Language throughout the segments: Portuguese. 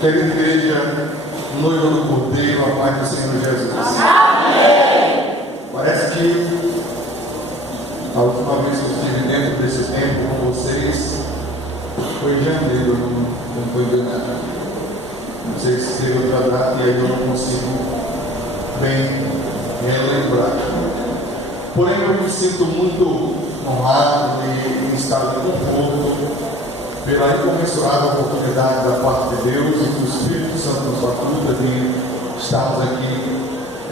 Querida igreja, noiva do Cordeiro, a paz do Senhor Jesus. Amém. Parece que a última vez que eu estive dentro desse tempo com vocês foi em janeiro, não foi enganado. Não sei se teve outra data e aí eu não consigo bem relembrar. Porém, eu me sinto muito honrado e em estado de conforto pela incomensurável oportunidade da parte de Deus e do Espírito Santo nos faculta de estarmos aqui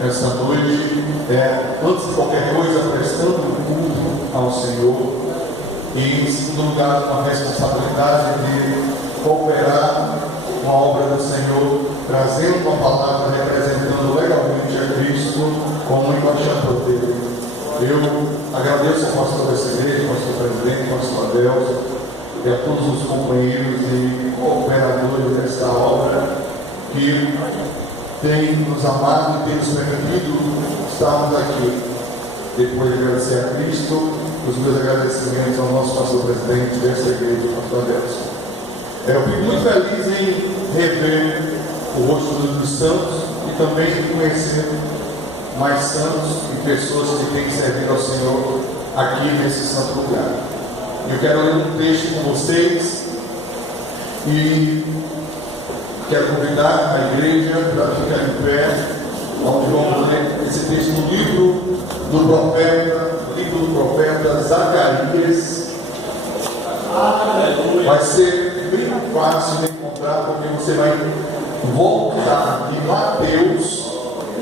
esta noite, antes de qualquer coisa, prestando culto ao Senhor e, em segundo lugar, com a responsabilidade de cooperar com a obra do Senhor, trazendo uma palavra representando legalmente a Cristo como embaixador dele. Eu agradeço ao pastor dessa igreja, ao pastor presidente, ao pastor Adelson, e a todos os companheiros e cooperadores desta obra que têm nos amado e têm nos permitido estarmos aqui. Depois de agradecer a Cristo, os meus agradecimentos ao nosso pastor presidente dessa igreja, o pastor Adelson. Eu fico muito feliz em rever o rosto dos santos e também de conhecer mais santos e pessoas que têm servido ao Senhor aqui nesse santo lugar. Eu quero ler um texto com vocês e quero convidar a igreja para ficar em pé, onde vamos ler esse texto no livro do profeta Zacarias. Vai ser bem fácil de encontrar, porque você vai voltar de Mateus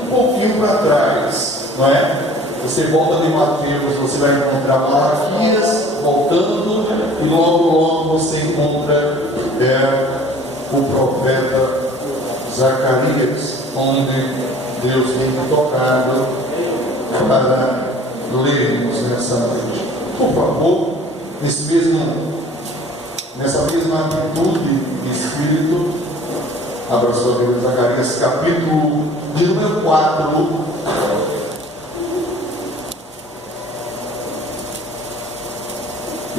um pouquinho para trás, não é? Você volta de Mateus, você vai encontrar Malaquias voltando e logo você encontra o profeta Zacarias, onde Deus tem tocado para lermos nessa noite. Por favor, nessa mesma atitude de espírito, abra sua Bíblia, Zacarias, capítulo de número 4.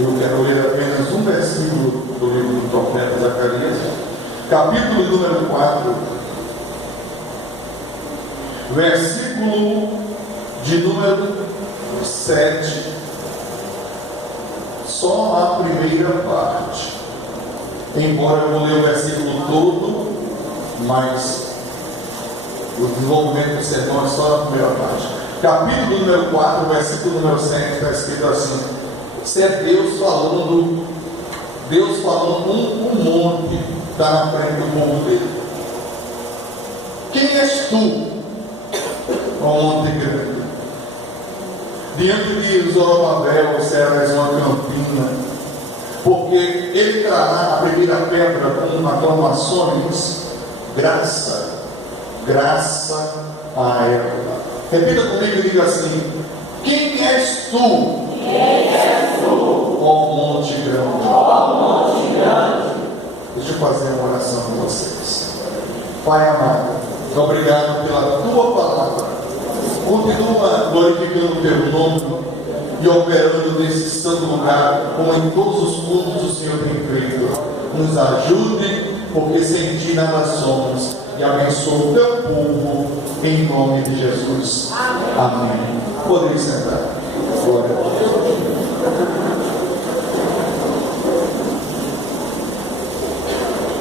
Eu quero ler apenas um versículo do livro do profeta Zacarias, capítulo número 4, versículo de número 7, só a primeira parte. Embora eu vou ler o versículo todo, mas o desenvolvimento do sermão é só a primeira parte. Capítulo número 4, versículo número 7, está escrito assim: isso é Deus falando um monte está na frente do povo dele. Quem és tu, ó monte grande? Diante de Zorobabel serás uma campina, porque ele trará a primeira pedra com aclamações, graça a ela. Repita comigo e diga assim: quem és tu? Ó monte grande. Deixa eu fazer uma oração com vocês. Pai amado, obrigado pela tua palavra. Continua glorificando o teu nome e operando nesse santo lugar, como em todos os cultos o Senhor tem feito. Nos ajude, porque sem ti nada somos, e abençoa o teu povo em nome de Jesus. Amém. Podem sentar. Glória a Deus.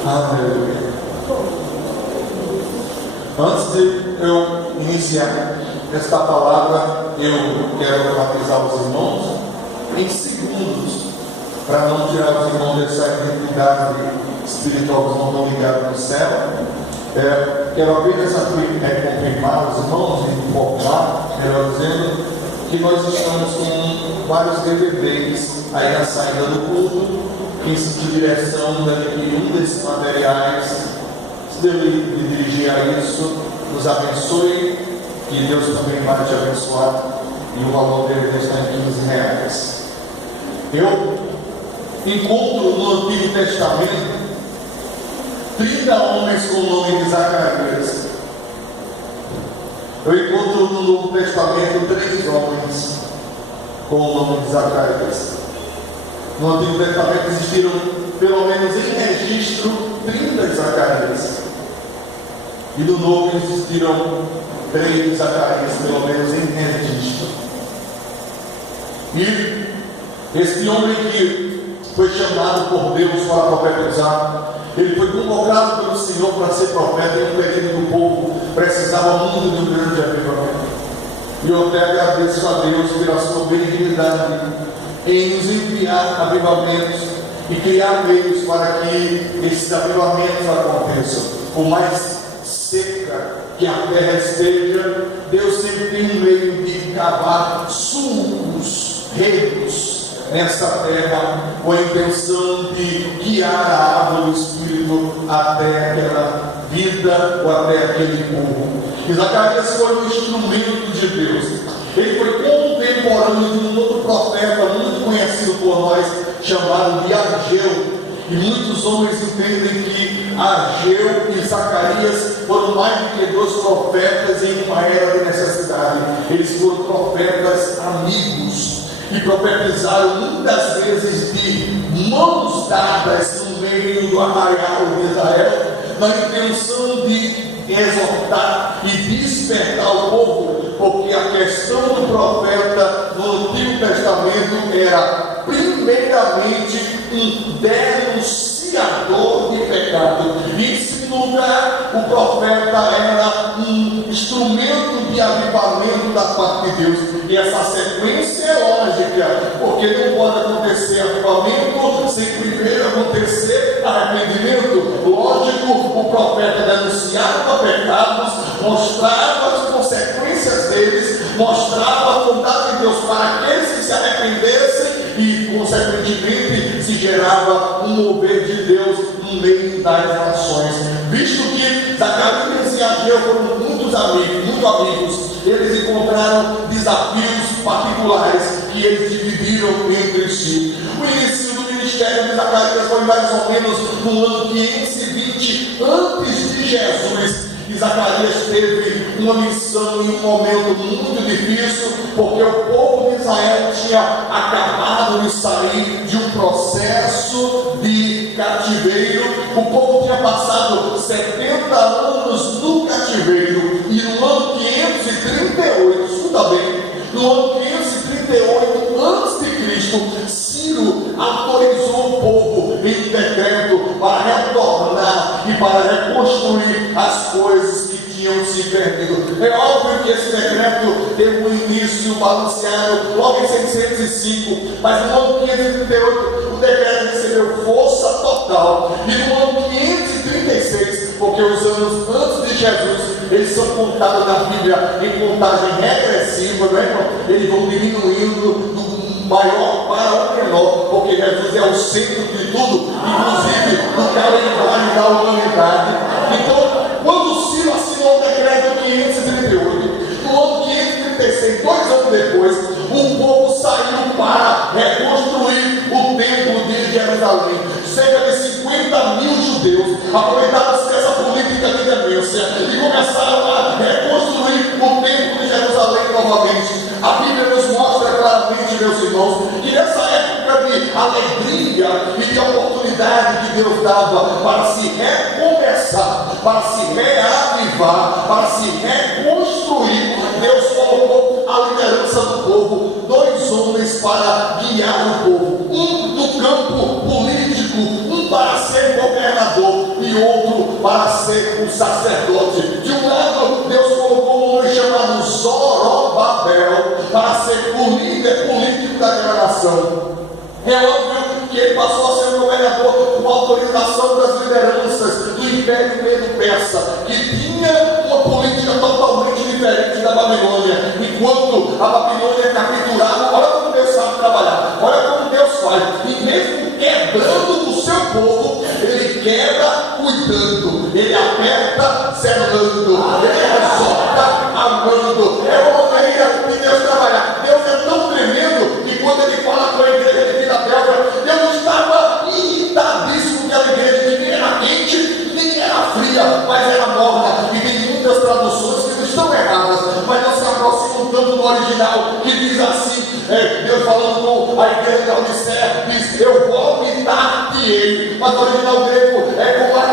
Aleluia. Antes de eu iniciar esta palavra, eu quero batizar os irmãos em segundos, para não tirar os irmãos dessa identidade espiritual que não estão ligados no céu. Quero apenas confirmar os irmãos, informar, melhor dizendo, que nós estamos com vários DVDs aí na saída do culto. Quem sentir direção de adquirir um desses materiais, se deve dirigir a isso, nos abençoe, que Deus também vai te abençoar, e o valor dele está em R$15. Eu encontro no Antigo Testamento 30 homens com o nome de Zacarias. Eu encontro no Novo Testamento 3 homens com o nome de Zacarias. No Antigo Testamento existiram, pelo menos em registro, 30 de Zacarias. E do novo existiram 3 de Zacarias, pelo menos em registro. E este homem que foi chamado por Deus para profetizar, ele foi convocado pelo Senhor para ser profeta em um período que o povo precisava muito de um grande avivamento. E eu até agradeço a Deus pela sua benignidade em nos enviar avivamentos e criar meios para que esses avivamentos aconteçam. Por mais seca que a terra esteja, Deus sempre tem um meio de cavar sulcos, reinos nessa terra, com a intenção de guiar a árvore do Espírito até aquela vida ou até aquele povo. E Zacarias foi um instrumento de Deus. Ele foi contemporâneo de um outro profeta muito conhecido por nós, chamado de Ageu. E muitos homens entendem que Ageu e Zacarias foram mais do que 2 profetas em uma era de necessidade. Eles foram profetas amigos e profetizaram muitas vezes de mãos dadas no meio do arraial de Israel, na intenção de exortar e despertar o povo, porque a questão do profeta no Antigo Testamento era primeiramente um denunciador de pecado. E em segundo lugar, o profeta era um instrumento de avivamento da parte de Deus. E essa sequência é lógica, porque não pode acontecer avivamento sem primeiro acontecer arrependimento. Lógico, o profeta denunciava pecados, mostrava as consequências deles, mostrava a vontade de Deus para aqueles que se arrependessem e, consequentemente, se gerava um mover de Deus no meio das nações. Visto que Zacarias e Ageu foram muito amigos, eles encontraram desafios particulares que eles dividiram entre si. O início do ministério de Zacarias foi mais ou menos no ano 520 antes de Jesus. E Zacarias teve uma missão em um momento muito difícil, porque o povo de Israel tinha acabado de sair de um processo de cativeiro. O povo tinha passado 70 anos no cativeiro, e no ano 538, escuta bem, no ano 538 a.C., Ciro autorizou o povo em decreto para retornar e para reconstruir as coisas que tinham se perdido. É óbvio que esse decreto teve um início balanceado logo em 605, mas no ano 538 o decreto recebeu força total, e no ano 536, porque os anos antes de Jesus eles são contados na Bíblia em contagem regressiva, né? Eles vão diminuindo do maior para o menor, porque Jesus é o centro de tudo, inclusive do calendário da humanidade. Então, quando Ciro assinou o decreto 538, no ano 536, 2 anos depois, o povo saiu para reconstruir o templo de Jerusalém. Cerca de 50 mil judeus aproveitaram essa política de demência e começaram a reconstruir o templo de Jerusalém novamente. A Bíblia nos mostra claramente, meus irmãos, que nessa época de alegria e de oportunidade que Deus dava para se recomeçar, para se reavivar, para se reconstruir, Deus colocou a liderança do povo, 2 homens para guiar o povo, um do campo político, um para ser governador e outro para ser um sacerdote. De um lado, Deus colocou um homem chamado Zorobabel para ser o líder político daquela nação. É óbvio que ele passou a ser governador com autorização das lideranças do Império Medo-Persa, que tinha uma política totalmente diferente da Babilônia. Enquanto a Babilônia capturava, olha como Deus sabe trabalhar, olha como Deus faz, e mesmo quebrando o seu povo, ele quebra cuidando, ele aperta zelando, ele exorta amando. É uma maneira de Deus trabalhar. Deus é tão tremendo que quando ele fala com a igreja de Filadélfia, Deus estava irritadíssimo que a igreja nem era quente, nem era fria, mas era morna. E tem muitas traduções que não estão erradas, mas não se aproximam tanto do original, que diz assim, Deus falando com a igreja da Odisseia, diz: eu vou me dar-te-ei. Mas o original grego é como a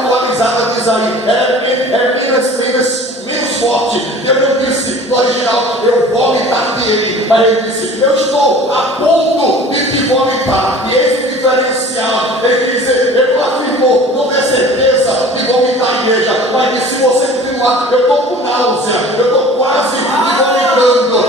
no original, eu vomitaria. Mas ele disse, eu estou a ponto de te vomitar. E esse diferencial, ele quer dizer, ele não afirmou, não tem certeza de vomitar a igreja, mas disse, se você continuar, eu estou com náusea, eu estou quase me vomitando.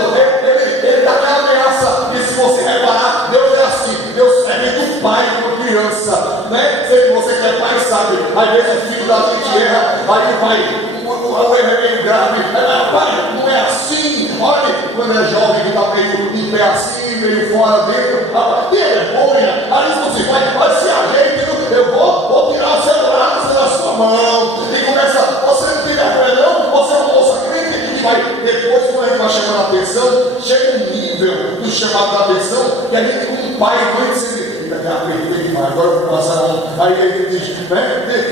Ele dá aquela ameaça, e se você reparar, Deus é assim, Deus é do pai com criança, né? Se você que é pai sabe, às vezes o filho da gente erra, aí vai. O erro é meio grave, pai, não é assim. Olha, quando é jovem que está meio em pé assim, meio fora dentro, que vergonha. Aí você vai se ajeita, eu vou tirar o celular da sua mão. E começa, você não tem vergonha não, você é uma moça crente. E vai, depois quando a gente vai chamando a atenção, chega um nível do chamado da atenção, que a gente como pai, antes agora eu vou passar a mão. Aí ele diz, né?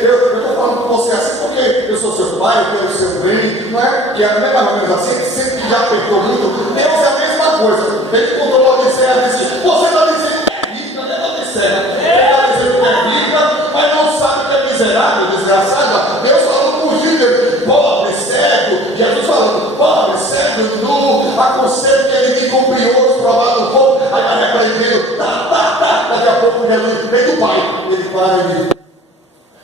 Eu estou falando com você assim porque eu sou seu pai, eu quero o seu bem, não é? Que é mais ou menos assim, sempre que já apertou muito, Deus é a mesma coisa. Ele contou para a Odisseia e disse, você está dizendo que é rica, né, Odisseia? Ele está dizendo que é rica, mas não sabe que é miserável, desgraçada. Deus falando com o filho, pobre, cego, Jesus falando, pobre, cego, nu, aconselho que ele me compreendeu, provado um pouco, aí vai repreendendo, daqui a pouco Jesus vem do pai, ele para e diz,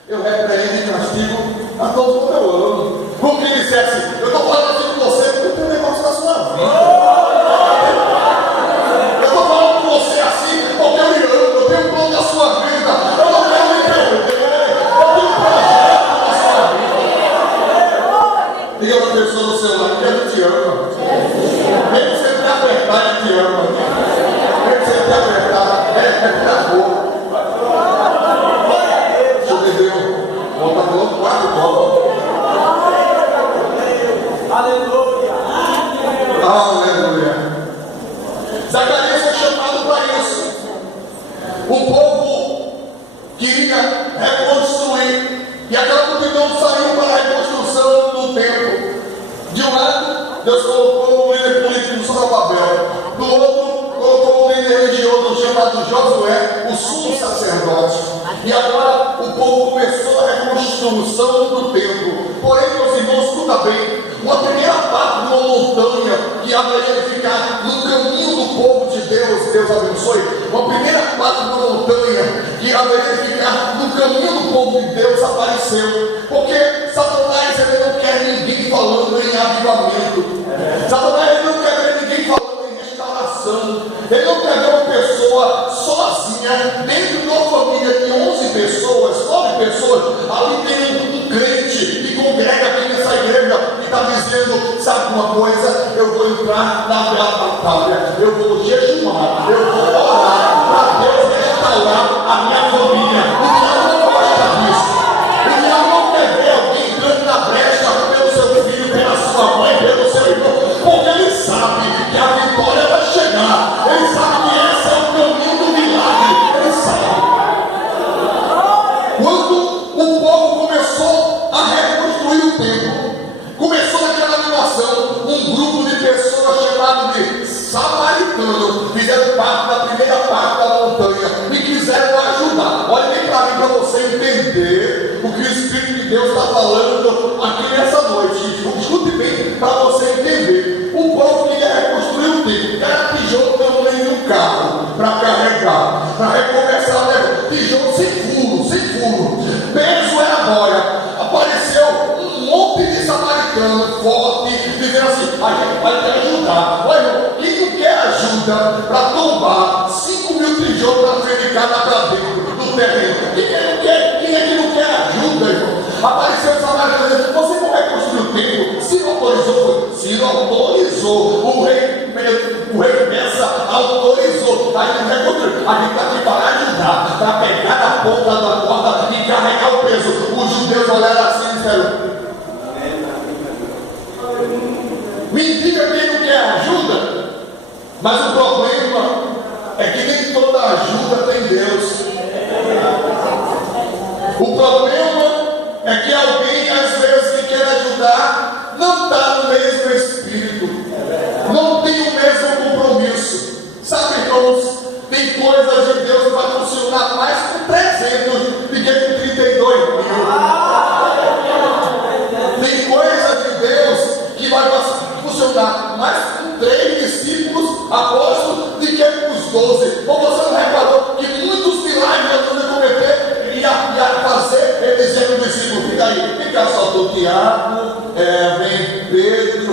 eu repreendo e castigo a todos como eu amo. Como que ele dissesse, eu estou falando assim com você porque tem um negócio da sua vida. Eu estou falando com você assim porque eu lhe amo, eu tenho um plano da sua vida. Eu não quero lhe perder, eu tenho um projeto da sua vida. E outra pessoa no celular, que ele te ama. Mesmo você te apertar, ele te ama. Mesmo você te apertar, é da boa. Deixa eu beber volta no outro quarto, volta. Aleluia! Aleluia! Zacarias foi chamado para isso. O povo queria reconstruir, e aquela multidão saiu para a reconstrução do templo. De um lado, Deus colocou um líder político Zorobabel, do outro, colocou um líder religioso chamado Josué, o sumo sacerdote. E agora o povo começou a reconstrução do templo. Porém, meus irmãos, escuta bem, uma primeira parte de uma montanha que haveria de ficar no caminho do povo de Deus, Deus abençoe, uma primeira parte de uma montanha que haveria de ficar no caminho do povo de Deus apareceu. Porque Satanás ele não quer ninguém falando em avivamento. Satanás ele não quer ver ninguém falando em restauração. Ele não quer ver uma pessoa sozinha dentro de uma família de 11 pessoas, 9 pessoas. Ali tem um crente que congrega aqui nessa igreja e está dizendo, sabe uma coisa? Eu vou entrar na batalha, eu vou jejuar, eu vou orar para Deus restaurar a minha família. O diabo não gosta disso. O diabo não quer ver alguém entrando na brecha pelo seu filho, pela sua mãe, pelo seu irmão, porque ele sabe que a vitória vai chegar. Ele sabe que esse é o caminho do milagre. Ele sabe. Quando o povo começou a reconstruir o templo, começou naquela animação, um grupo de pessoas chamado de samaritanos fizeram parte da primeira parte da montanha e quiseram ajudar. Olha bem para mim, para você entender o que o Espírito de Deus está falando aqui nessa noite. Escute bem para você entender. O povo queria reconstruir o templo. Cada tijolo não tem nenhum carro para carregar, para recomeçar, né? Tijolo sem furo, sem furo. Peso era agora. Apareceu um monte de samaritano forte, dizendo assim, a gente vai te ajudar. Olha, quem não quer ajuda para tombar 5.000 tijolos para ser de cada para dentro do terreno? Quem é que não quer ajuda, irmão? Apareceu o samaritano dizendo, você não vai construir o templo? Se autorizou, se autorizou. O rei Peça autorizou. A gente vai construir. A gente está aqui para ajudar, para pegar na ponta da porta e carregar o peso. Os judeus olharam assim e disseram, me diga quem não quer ajuda. Mas o problema é que nem toda ajuda tem Deus. O problema é que alguém às vezes que quer ajudar não está no mesmo espírito, não tem o mesmo compromisso. Sabe, irmãos, tem coisas de Deus que vai funcionar mais com 300 do que com 32 mil. Tem coisas de Deus que vai funcionar 12. Ou você não reparou que muitos milagres Deus ia cometer, ia fazer, ele dizia no versículo, fica só do Tiago, vem Pedro,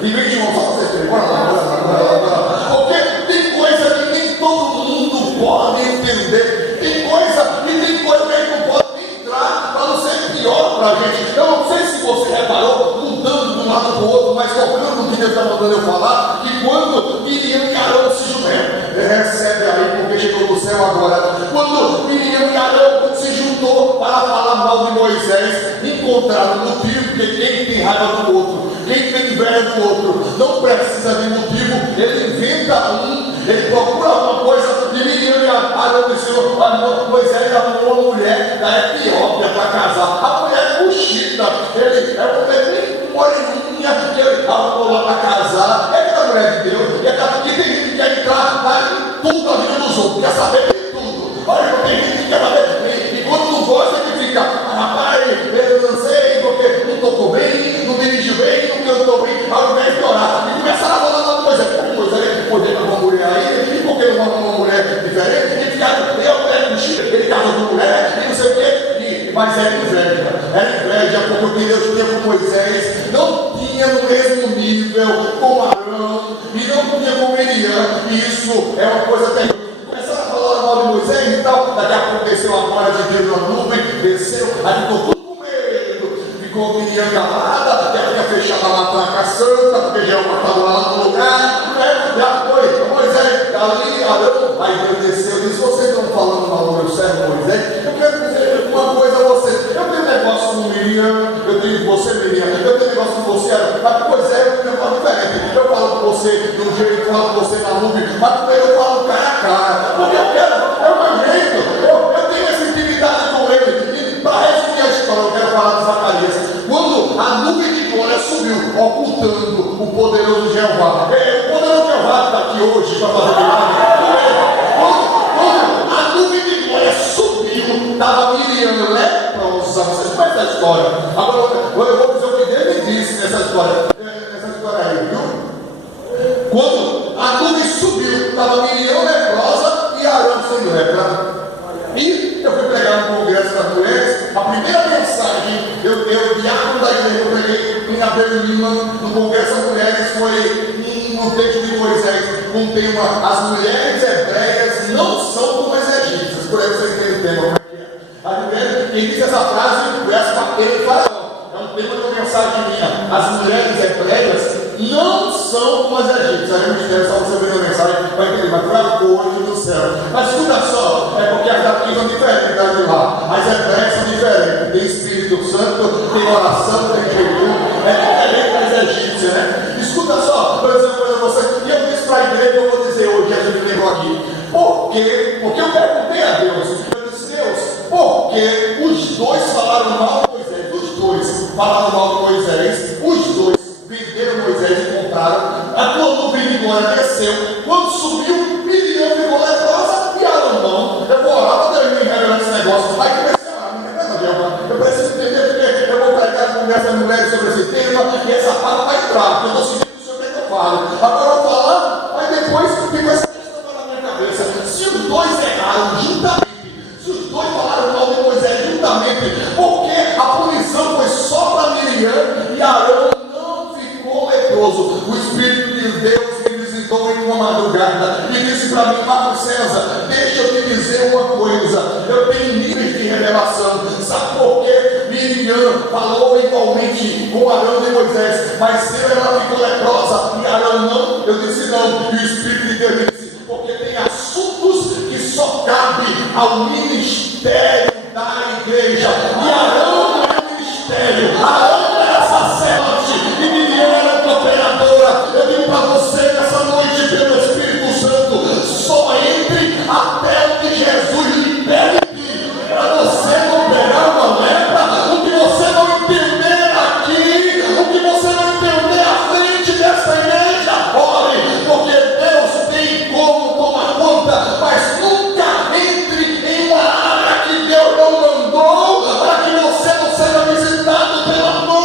e vem João, só você três, bora lá. Porque tem coisa que nem todo mundo pode entender, tem coisa que a gente não pode entrar para não ser pior para a gente. Eu não sei se você reparou, mudando de um lado para o outro, mas confirmando o que Deus está mandando eu falar, que quando Miriam e Arão se juntaram, recebe aí, porque chegou do céu agora, quando Miriam e Arão se juntou para falar mal de Moisés, encontraram motivo, porque quem tem raiva do outro, quem tem inveja do outro, não precisa de motivo, ele inventa ele procura alguma coisa, e Miriam e Arão disseram, Moisés arrumou uma mulher da Etiópia para casar, a mulher cochita, ele é uma mulher bem moreninha, que ele arrumou lá para casar, é aquela mulher de Deus, que tem gente que quer entrar em tudo a vida dos outros, quer saber de tudo, olha, tem gente que quer saber, e quando não gosta, que fica, rapaz, eu não sei, porque não tocou bem, não dirigiu bem, não cantou bem, ao invés de orar, e começaram a falar uma coisa, Moisés poder com uma mulher aí, porque não é uma mulher diferente, ele ele casa com mulher, e não sei o quê, mas era inveja, porque o que Deus tinha com Moisés não tinha no mesmo nível com Arão, e não tinha com Miriam, e isso é uma coisa terrível. Começaram a falar mal de Moisés e tal, daqui a pouco desceu a glória de Deus na nuvem, desceu, aí ficou tudo com medo, ficou Miriam calada, que havia fechado a matraca santa, porque já estava lá no lugar, já foi, Moisés, ali, Arão, aí Deus desceu e disse, vocês estão falando mal do meu servo Moisés, eu quero dizer uma coisa a vocês, eu tenho um negócio com Miriam, eu tenho você Miriam, eu tenho um negócio com você, mas Moisés eu falo diferente, eu falo com você de um jeito, eu falo com você na nuvem, mas primeiro eu falo cara a cara, porque eu quero, é o meu jeito, eu tenho essa intimidade com ele, e para resumir a história, eu quero falar de Zacarias, quando a nuvem de glória subiu, ocultando o poderoso Jeová, o poderoso Jeová está aqui hoje para fazer milagre, quando a nuvem de glória subiu, estava Miriam leprosa, vocês conhecem a história, agora eu vou dizer o que Deus me disse nessa história aí, viu? Quando a nuvem subiu, estava Miriam leprosa e Arão sem lepra. E eu fui pregar no Congresso das Mulheres, a primeira mensagem, diácono da igreja, eu preguei em Abel Lima, no Congresso das Mulheres, foi no texto de Moisés, com o tema, as mulheres hebreias não são como as egípcias, por aí vocês têm o tema, como é que é? A mulher, quem diz essa frase, conhece bater em Faraó, é um tema de uma mensagem minha, as mulheres hebreias não são como as egípcias, é um mistério, só você ver a mensagem, vai entender, mas foi a cor do céu. Mas escuta só, é porque as daqui são diferentes das de lá, as hebreias são diferentes, tem Espírito Santo, tem oração, tem jejum, é diferente das egípcias, né? Escuta só, vou dizer uma coisa a você, e eu disse para a igreja, eu vou dizer hoje, a gente lembrou aqui, por quê? Porque eu perguntei a Deus, eu disse, Deus, por que os dois falaram mal de Moisés? Os dois falaram mal de Moisés, os dois venderam Moisés e compraram, a tua nuvem de glória desceu, quando subiu, Miriam ficou leprosa e Arão não. Eu vou orar para Deus me revelar esse negócio, vai começar a orar, me revela, eu preciso entender, porque eu vou pregar com essas mulheres sobre esse tema, e essa palavra vai entrar, porque eu estou seguindo o Senhor que eu falo. Agora eu vou falar, mas depois ficou essa questão na minha cabeça, se os dois erraram juntamente, se os dois falaram mal de Moisés juntamente, porque a punição foi só para Miriam e Arão não ficou leproso. O Espírito de Deus me visitou em uma madrugada e disse para mim, Marco César, deixa eu te dizer uma coisa, eu tenho níveis de revelação, sabe por quê? Miriam falou igualmente com Arão e Moisés, mas ela ficou leprosa e Arão não, eu disse não, e o Espírito de Deus me disse, porque tem assuntos que só cabe ao ministério da igreja, e Arão não é o ministério, Arão é sacerdote, e Miriam era cooperadora. Eu digo para você nessa noite, pelo Espírito Santo, só entre até o que Jesus lhe permitir, para você não pegar uma lepra, o que você não entender aqui, o que você não entender à frente dessa igreja, ore, porque Deus tem como tomar conta, mas nunca entre em uma área que Deus não mandou, para que você não seja visitado pela noite.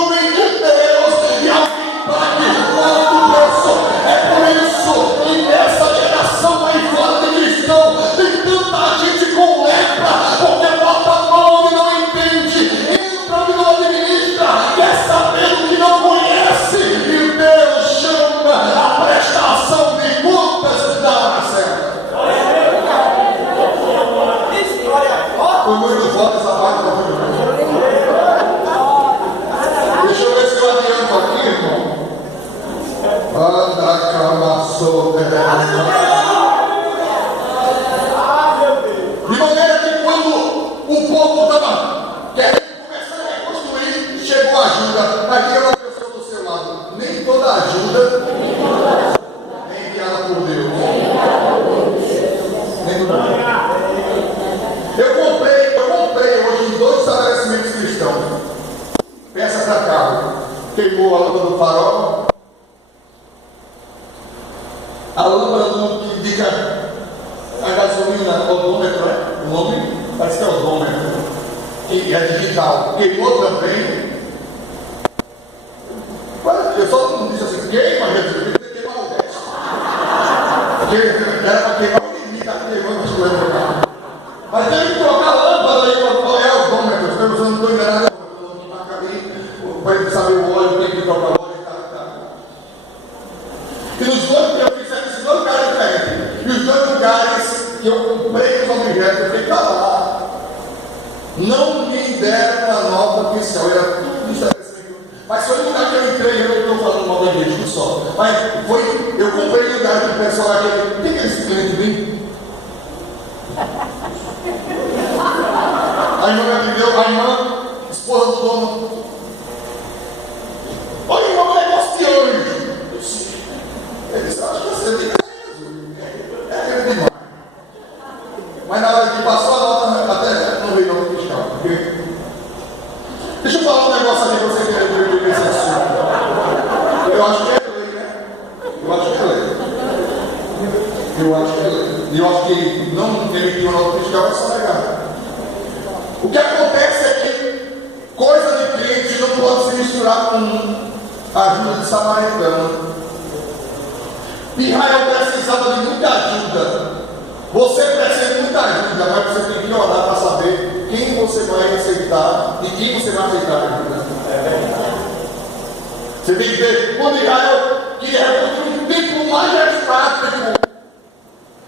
menina, odômetro, o nome parece que é odômetro, e é digital, queimou também. Eu só não disse assim, queima, gente, eu tenho que queimar o resto. Porque era para queimar o limite, está queimando, acho que lembra o carro. Mas tem que trocar a lâmpada aí, qual é o odômetro? Eu não estou enganado, eu marca ali, para ele saber o óleo, tem que trocar o óleo e tal. E nos dois, eu fiz esses dois lugares diferentes. E os dois lugares que eu comprei os objetos, eu fiquei lá. Não me deram a nota fiscal, era tudo estabelecido. Mas foi um lugar que eu entrei, eu não estou falando mal da igreja, só. Mas foi, eu comprei lugar que o pessoal aqui, tem aqueles clientes bem. A irmã me atendeu, a irmã, esposa do dono. Olha, irmão, um negócio de anjo. Ele disse, acho que você tem que é demais. Mas na hora que passou a nota, até não veio nota fiscal. Porque... Deixa eu falar um negócio ali para você entender esse assunto. Eu acho que é lei, né? Eu acho que é lei. E eu acho que não emitir uma nota fiscal é só negar. O que acontece é que coisa de crente não pode se misturar com a ajuda de samaritano. Israel precisava de muita ajuda. Você precisa de muita ajuda, mas você tem que orar para saber quem você vai aceitar e quem você vai aceitar a ajuda. Você tem que ver, quando Israel queria reconstruir um templo majestático,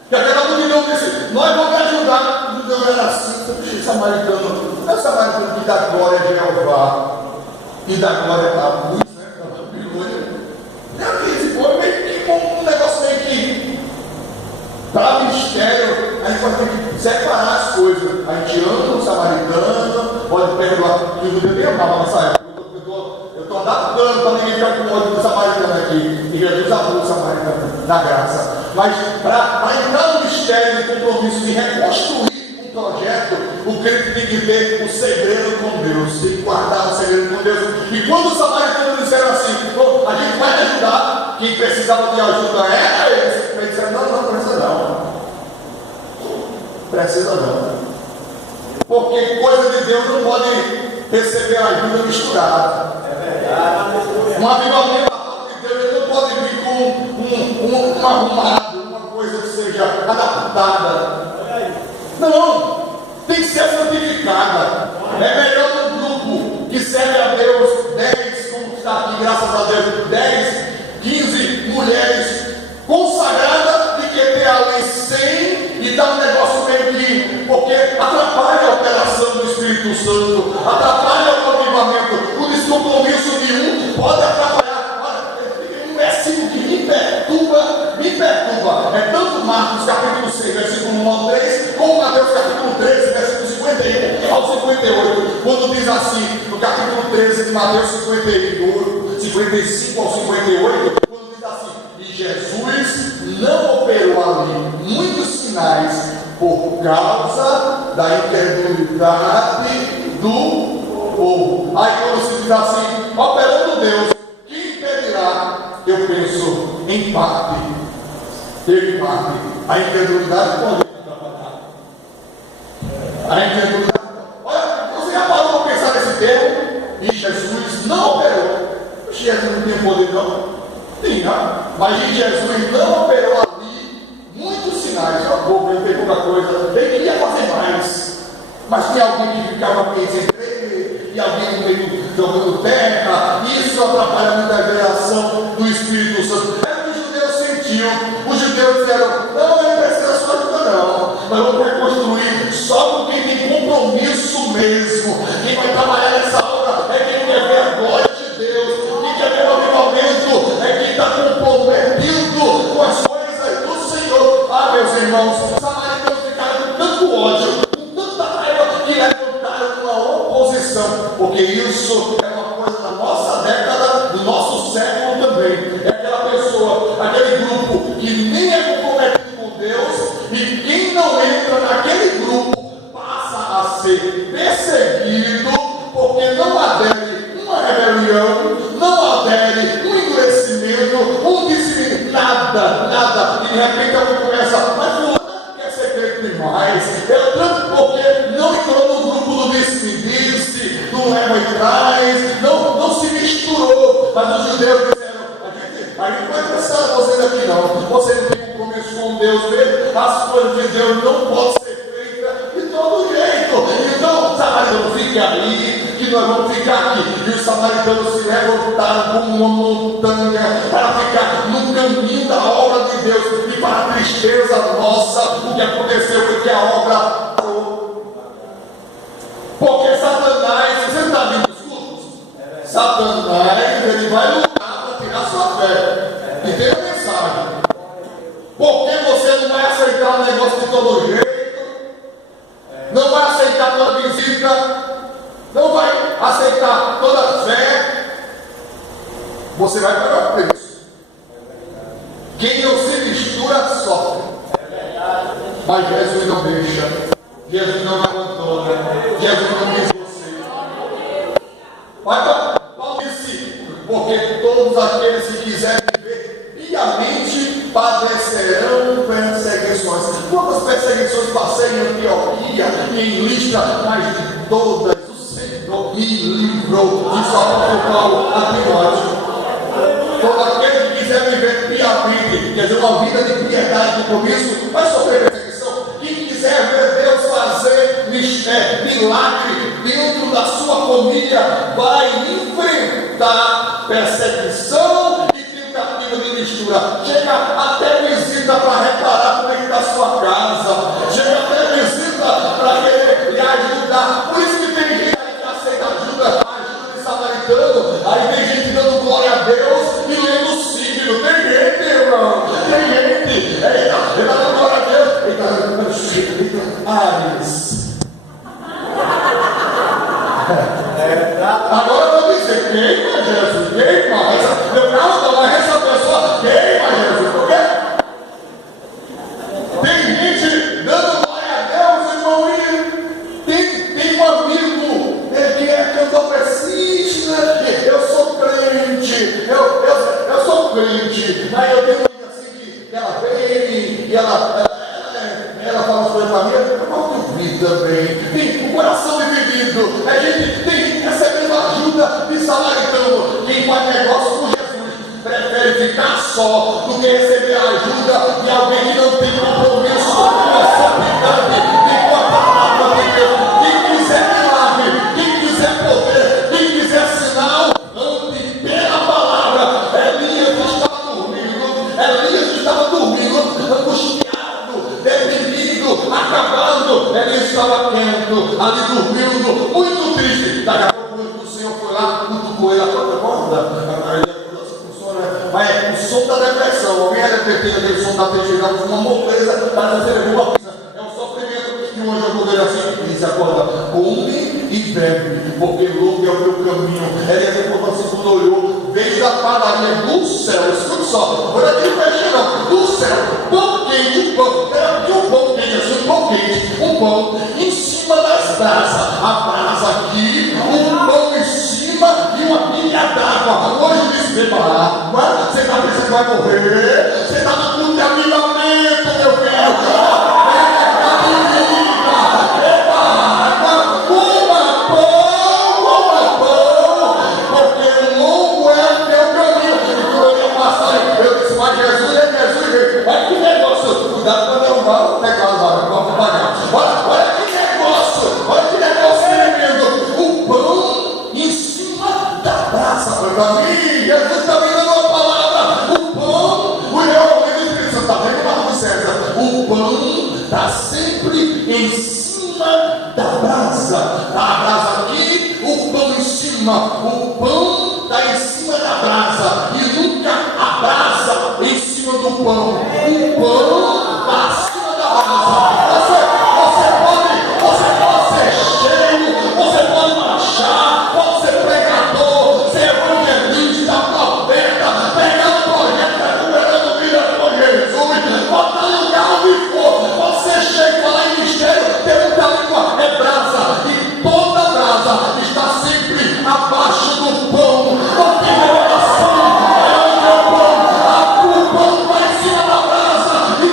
que aquela multidão disse, nós vamos ajudar. O judeu era assim, o samaritano, não é o samaritano que dá glória a Jeová, que dá glória a luz, né? Da Babilônia. Eu disse, pô, um negócio meio que, para mistério, a gente vai ter que separar as coisas. A gente ama o samaritano, pode perdoar, que o judeu nem amava nessa época. Eu estou adaptando para ninguém ficar com ódio do samaritano aqui. E Jesus amou o samaritano, da graça. Mas para entrar no mistério de compromisso de reconstruir um projeto, o crente tem que ter o segredo com Deus, tem que guardar o segredo com Deus. E quando os samaritanos disseram assim, a gente vai ajudar, quem precisava de ajuda era eles. Eles disseram, não precisa não. Precisa não. Porque coisa de Deus não pode receber ajuda misturada. Um avivamento da parte de Deus, ele não pode vir com um arrumado, uma coisa que seja adaptada. Não, tem que ser santificada. É melhor um grupo que serve a Deus 10, como está aqui, graças a Deus, 10, 15 mulheres consagradas, do que ter ali 100 e dar um negócio meio que, porque atrapalha a operação do Espírito Santo, atrapalha o avivamento, o descompromisso de um pode atrapalhar. Olha, um versículo que me perturba. É tanto Marcos capítulo 6, versículo 1 ao 3, como Mateus capítulo 13, versículo 51 ao 58, quando diz assim, no capítulo 13 de Mateus 55 ao 58, quando diz assim, e Jesus não operou ali muitos sinais por causa da incredulidade do povo. Aí quando se diz assim, operando Deus, que impedirá? Eu penso em parte. Teve parte. A incredulidade pode atrapalhar. A incredulidade. Olha, você já parou para pensar nesse termo? E Jesus não operou. Jesus não tinha poder, não. Tinha. Mas Jesus não operou ali muitos sinais. Era pouco, ele fez pouca coisa. Ele queria fazer mais. Mas tinha alguém que ficava pensando e alguém no meio jogando terra. Isso atrapalha muito a geração do Espírito Santo. Os judeus disseram, não, ele precisa da sua ajuda não, nós vamos reconstruir só com quem tem compromisso mesmo. Quem vai trabalhar nessa obra é quem quer ver a glória de Deus, quem quer ver o avivamento é quem está comprometido com as coisas do Senhor. Ah, meus irmãos, os samaritanos ficaram com tanto ódio, com tanta raiva, que levantaram uma oposição, porque isso é uma coisa da nossa década, do nosso século também. É aquela pessoa, aquele grupo que nem é comprometido com Deus, e quem não entra naquele grupo passa a ser perseguido, porque não adere uma rebelião, não adere um endurecimento, um discernimento, nada, e de repente alguém começa, mas fulano quer ser crente, irmão. as coisas de Deus não podem ser feitas de todo jeito. Então, samaritano, fica ali, que nós vamos ficar aqui. E os samaritanos se levantaram como uma montanha para ficar no caminho da obra de Deus. E para a tristeza nossa, o que aconteceu foi que a obra parou. Porque Satanás, você está vendo os cultos? Satanás, ele vai lutar para tirar sua fé. E tem a mensagem. Porque você não vai aceitar o negócio de todo jeito, não vai aceitar toda visita, não vai aceitar toda fé, você vai pagar o preço. Quem não se mistura sofre. Mas Jesus não deixa, Jesus não abandona, Jesus não diz você. Olha, Paulo disse, porque todos aqueles que quiserem viver piamente padecerão perseguições. Quantas perseguições passei em Antioquia e em Listra, mas de todas o Senhor me livrou. Isso apóstolo Paulo a Timóteo. Todo aquele que quiser viver piamente, quer dizer, uma vida de piedade e compromisso, vai sofrer perseguição. Quem quiser ver Deus fazer milagre dentro da sua família, vai enfrentar perseguição e tentativa de mistura. Chega até visita para reparar como é que está a sua casa. Chega até visita para querer lhe ajudar. Por isso que tem gente aí que aceita ajuda de samaritano. Aí tem gente dando glória a Deus e lendo o signo. Tem gente, irmão. Tem gente. Eita, ele está dando glória a Deus. Eita, Ares. Agora eu vou dizer, queima Jesus, queima. Meu carro não, mas essa pessoa queima Jesus. Por quê? Tem gente dando glória a Deus, irmão. Tem um amigo que eu sou persiste, né? Eu sou crente, eu sou crente. Aí eu tenho uma amiga assim que ela vem e ela fala as coisas para mim, eu não duvido também. Tem o coração dividido. A gente tem recebendo ajuda de samaritano. Quem faz negócio com Jesus prefere ficar só do que receber a ajuda de alguém que não tem compromisso com a santidade e com a palavra de Deus. Quem quiser milagre, quem quiser poder, quem quiser sinal, ande pela palavra. Elias estava dormindo, angustiado, deprimido, acabado. Ele estava quieto, ali dormindo, muito triste. Daqui a pouco o Senhor foi lá, cutucou ele, acorda. Mas o som da depressão, alguém é repetindo aquele som da tristeza, uma moleza, para fazer uma coisa. É um sofrimento que hoje eu poderia assim, e disse, acorda, come e bebe, porque longo é o meu caminho. Ele até assim, quando olhou, veio da padaria do céu, escuta só, olha aqui o peixe não, do céu, pão quente, era um pão quente, assim, um pão quente, um pão em cima das brasas, a brasa aqui, um pão em cima e uma pilha d'água. Hoje diz, beba água, você está pensando que vai morrer, você está no contaminamento, meu filho. Olha que negócio, cuidado para derrubar o negócio, vamos pagar. Olha que negócio tremendo. O pão em cima da brasa. Para mim, Jesus está me dando uma palavra. O pão, o Espírito Santo está vendo, Marcos César. O pão está sempre em cima da brasa. A brasa aqui, o pão em cima. O pão está em cima da brasa. E nunca a brasa em cima do pão. O pão está acima da brasa. Você pode ser cheio, você pode marchar, pode ser pregador, ser evangelista, profeta, pegar um projeto, recuperando vida com Jesus, botar no carro onde for, pode ser cheio, falar em mistério, ter muita língua, é brasa, e toda brasa está sempre abaixo do pão, porque revelação é o meu pão, o pão vai em cima da brasa, e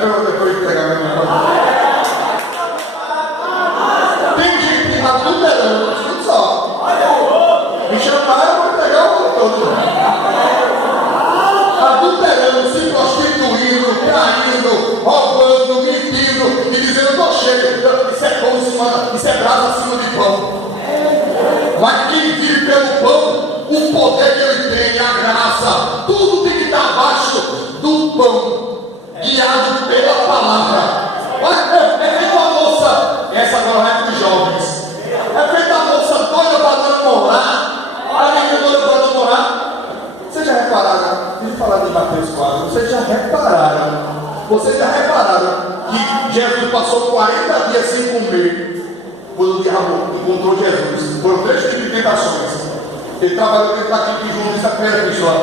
Depois de pegar minha mãe. Tem gente que está adulterando, escuta só. Me chamaram para pegar o todo. Adulterando, se prostituindo, traindo, roubando, mentindo e dizendo: eu estou cheio. Isso é pão, isso é brasa acima de pão. Mas quem vive pelo pão, o poder que ele tem, a graça, tudo tem que estar abaixo do pão, guiado pela palavra. É feito a moça, essa agora é para os jovens. É feita a moça doida para namorar, a menina doida para namorar. Vocês já repararam? Deixa eu falar de Mateus 4. Vocês já repararam que Jesus passou 40 dias sem comer? Quando o diabo encontrou Jesus, foram 3 tipos de tentações. Ele trabalhou dentro daquilo que João disse a primeira vez lá.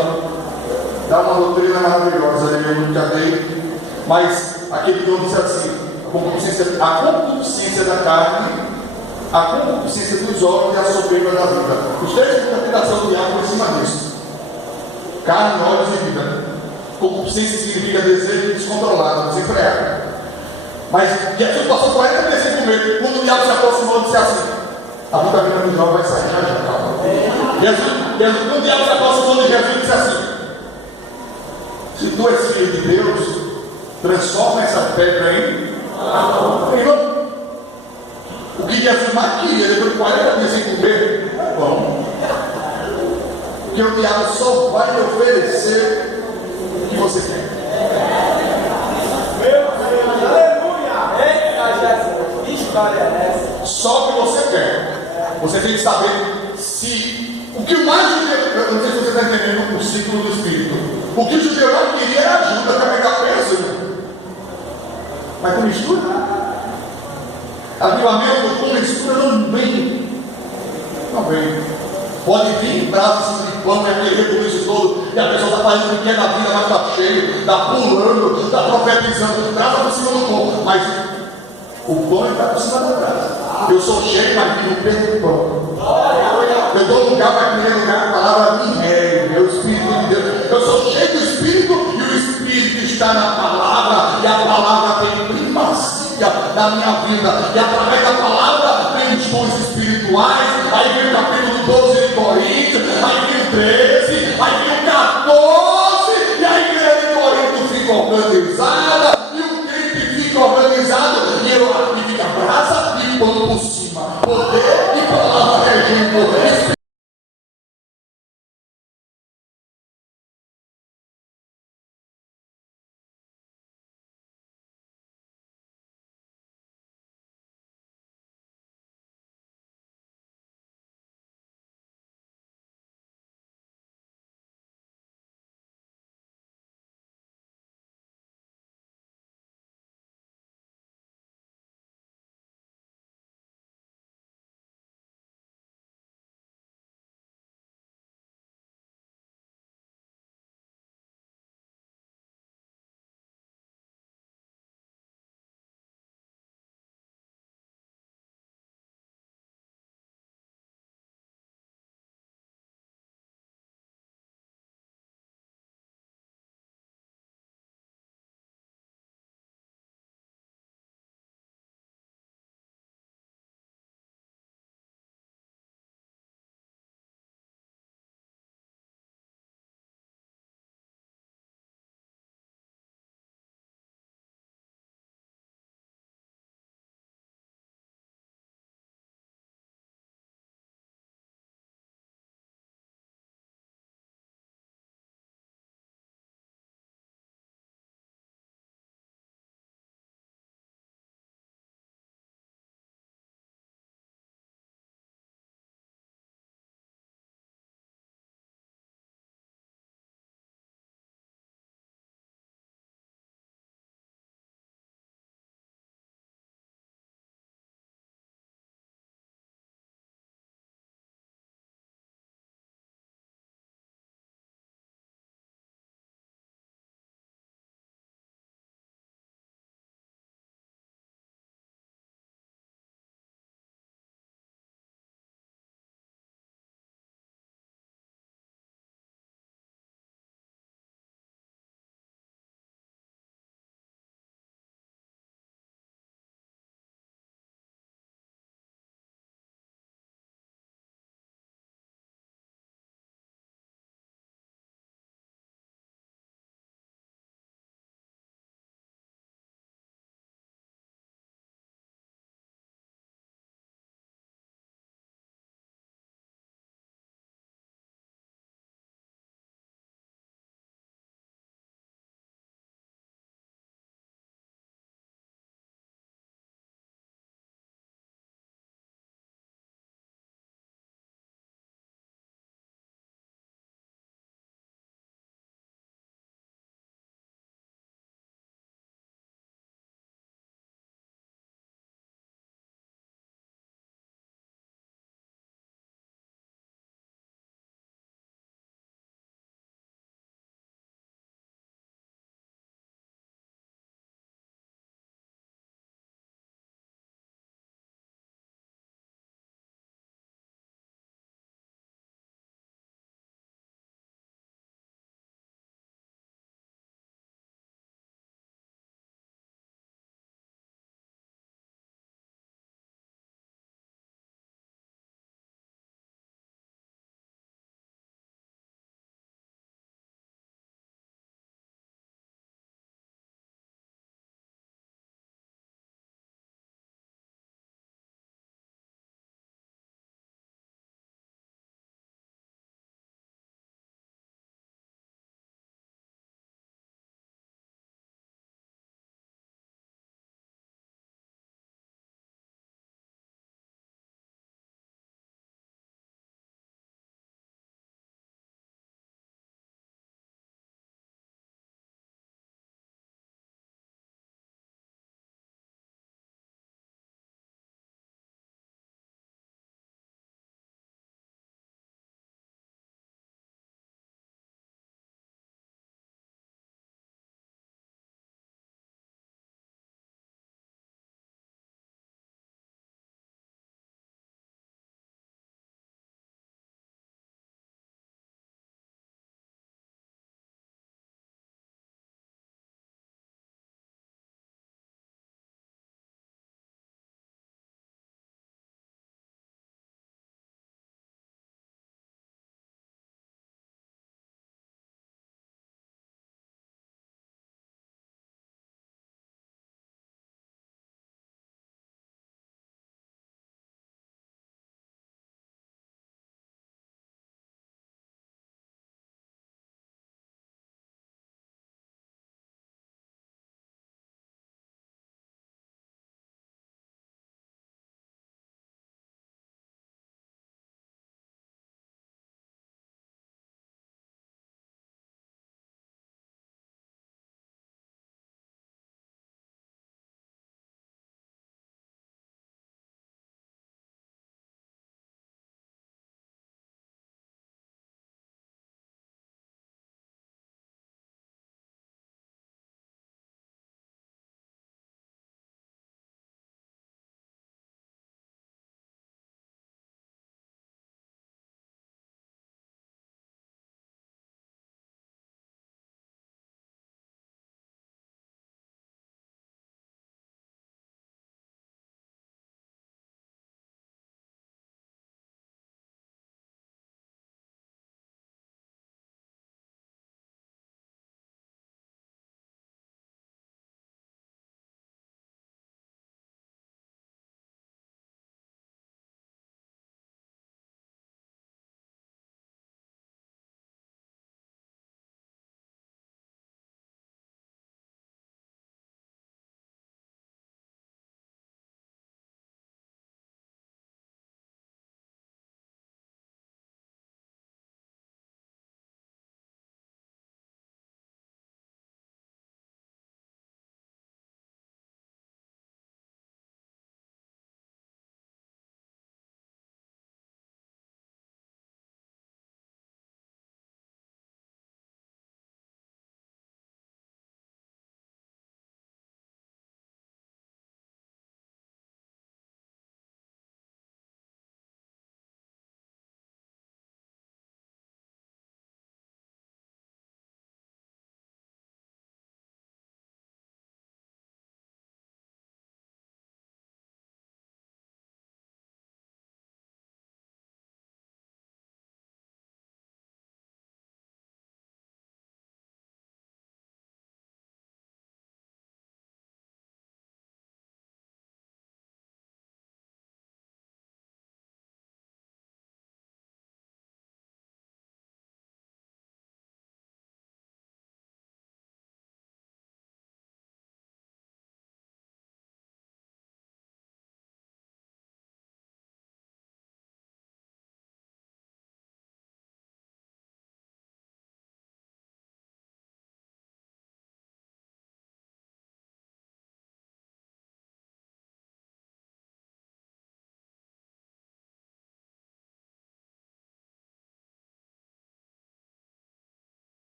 Dá uma doutrina maravilhosa, eu nunca dei. Mas aquele que João disse assim: a concupiscência da carne, a concupiscência dos olhos e a soberba da vida. Os 3 tipos de tentação do diabo por cima disso: carne, olhos e vida. Concupiscência significa desejo descontrolado, desenfreado. Mas Jesus passou 40 dias sem comer. Quando o diabo se aproximou, disse assim: a boca do jovem vai sair já, calma. Quando o diabo se aproximou de Jesus, disse assim: se tu és filho de Deus, transforma essa pedra em pão. O que Jesus mais queria, depois de 40 dias sem comer, é pão. Porque o diabo só vai lhe oferecer o que você quer. Só o que você quer. Você tem que saber se o que mais judeu, eu não sei se você está entendendo o ciclo do Espírito. O que o judeu não queria era ajuda para pegar peso. Mas com mistura, avivamento com mistura não vem. Não vem. Pode vir braços de pão e aquele rebuliço todo, e a pessoa está fazendo o que é da vida, mas está cheio, está pulando, está profetizando, brasa por cima do pão. Mas o pão está por cima da brasa. Eu sou cheio, mas não perco pão. Eu dou lugar para aquele lugar, a palavra me rege, é o Espírito de Deus. Eu sou cheio do Espírito e o Espírito está na palavra, e a palavra tem primazia da minha vida. E através da palavra vem os dons espirituais,